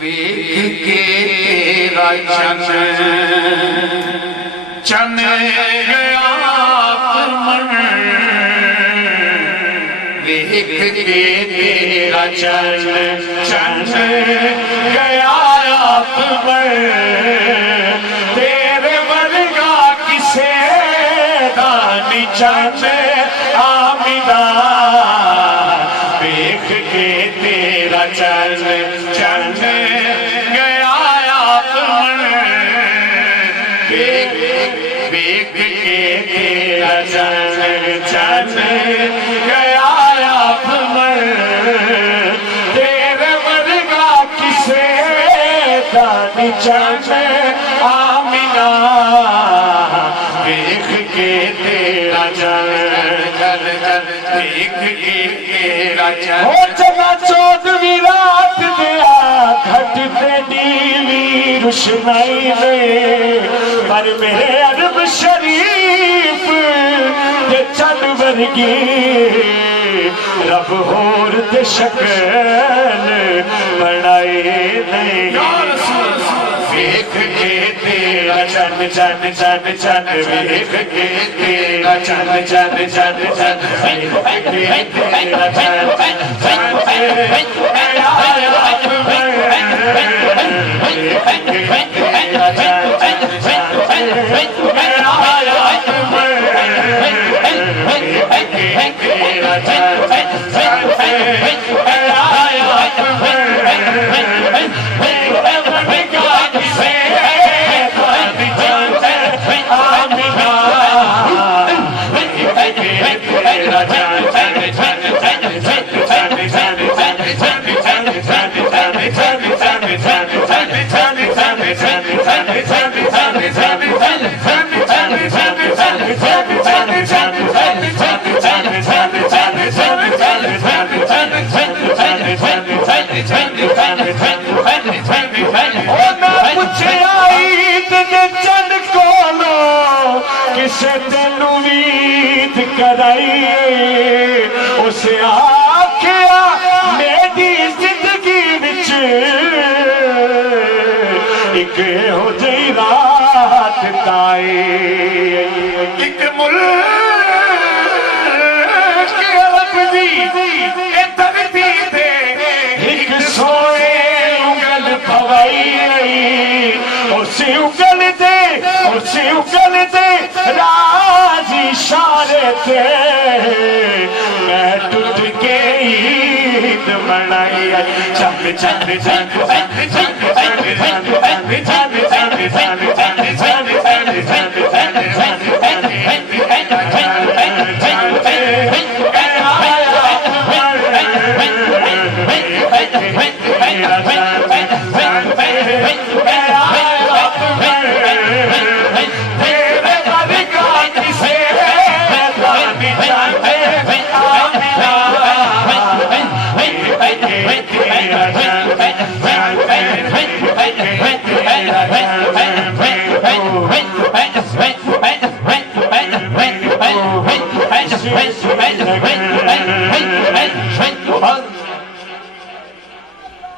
वेख के तेरा चन गया मन, वेख के तेरा चन गया मन, तेरे वर्गा किसे दानी चन आमिना, वेख के तेरा चन गया मन, वेख के तेरा चन गया मन, तेरे वर्गा किसे दानी चन आमिना, वेख के तेरा देख के तेरा हो चला 14वीं रात दिया घट पे दीवी रुशनाई में, पर मेरे अरब शरीफ ते चन वर्गी रब होर ते शक्ल बनाए नहीं, वेख के तेरा चन चन चन चन, वेख के तेरा चन चन चन चन, वेख के तेरा चन चन किसे तेनू मीत कराइए, उसे आखिया मेरी जिंदगी विच एक हो जी रात ताए, एक मुल्क अरब दी धरती ते एक सोने उंगल पवाई, उसी उंगल दे राज इशारे थे मैं टूट के ईद मनाई, चंद चंद चंद चंद चंद चंद चंद चंद चंद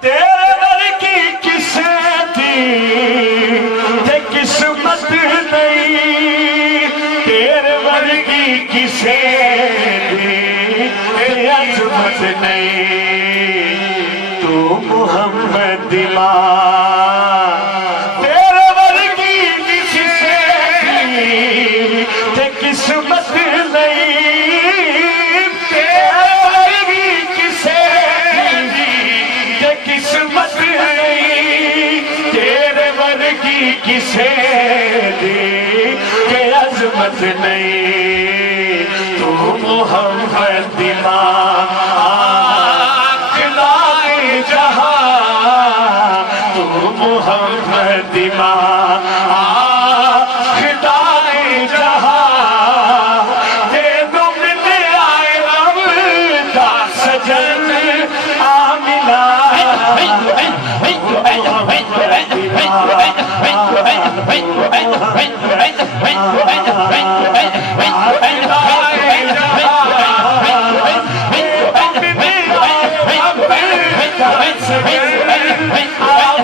तेरे वर्गी किसे थी ते किस्मत नहीं, तेरे वर्गी किसे थी ते अजमत नहीं, तू मोहम्मद मां, तेरे वर्गी किसे थी ते किस्मत नहीं, किस्मत नहीं, तेरे वर्गी किसे दी के अजमत नहीं, तू मोहम्मद मां खिलाए जहां, तू मोहम्मद मां खिलाए जहां, तेनू मिल आए रब दा सजन आमिना, Hey!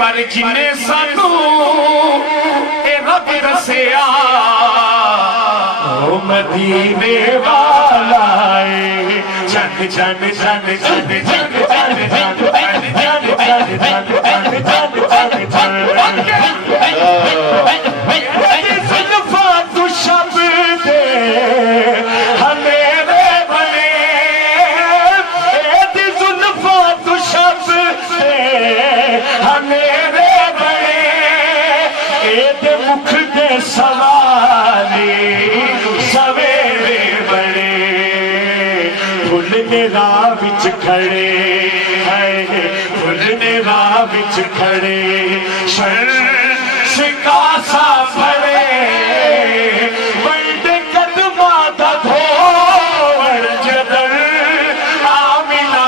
पर जिन्हें सानू ए रब दसिया ओ मदीने वाला है चंद चंद चंद चंद चंद चंद चंद चंद चंद चंद चंद जुल्फा तू शब्द हमेरे बने जुल्फा तू शब्द हमेरे मुख दे सवाले सवेरे बड़े फुल ने राह विच खड़े है फुल ने राह विच खड़े शिकासा भरे बड़े कदमा दा धोवण जदर आमिना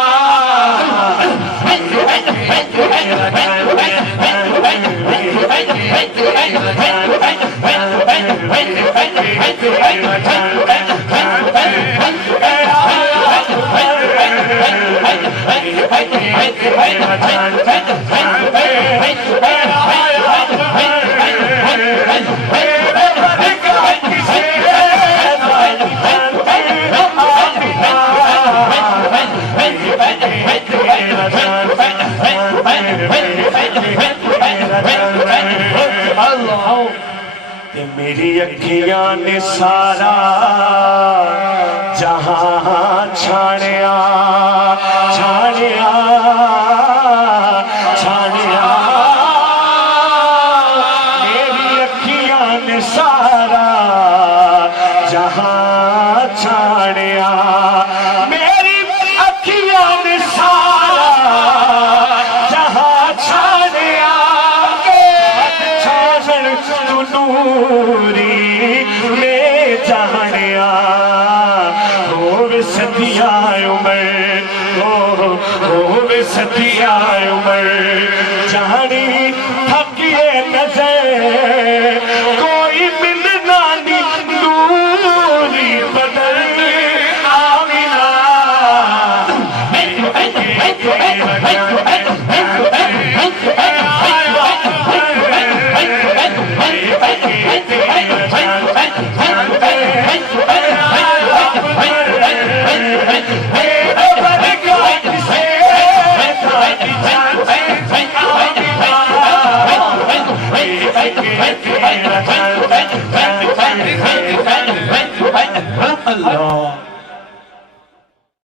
मेरी अखियां ने सारा जहां छानिया छानिया छानिया मेरी अखियां ने सारा जहां छानिया मेरी अखियां ने सारा जहां छानिया नूरी ले जानिया हो सदिया उमर हो सदिया उमर जानी थकिए नजर कोई मिलना नहीं नूरी बदल आमिना Allah